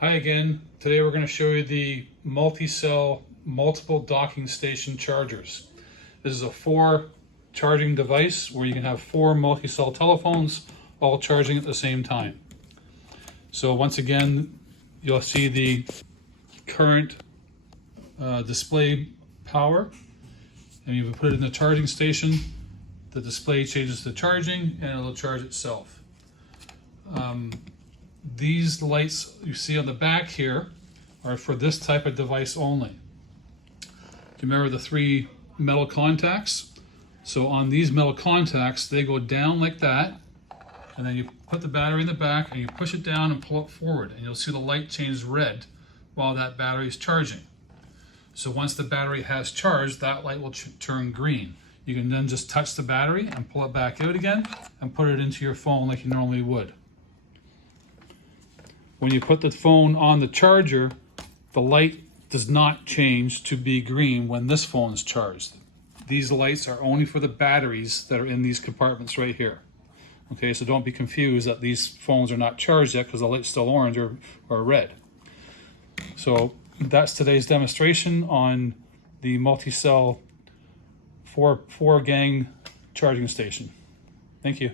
Hi again. Today we're going to show you the Multicell multiple docking station chargers. This is a 4 charging device where you can have 4 multi-cell telephones all charging at the same time. So once again, you'll see the current display power, and you put it in the charging station. The display changes to charging and it'll charge itself. These lights you see on the back here are for this type of device only. Do you remember the 3 metal contacts? So on these metal contacts, they go down like that, and then you put the battery in the back and you push it down and pull it forward, and you'll see the light change red while that battery is charging. So once the battery has charged, that light will turn green. You can then just touch the battery and pull it back out again and put it into your phone like you normally would. When you put the phone on the charger, the light does not change to be green when this phone is charged. These lights are only for the batteries that are in these compartments right here. Okay, so don't be confused that these phones are not charged yet because the light's still orange or red. So that's today's demonstration on the Multicell 4 gang charging station. Thank you.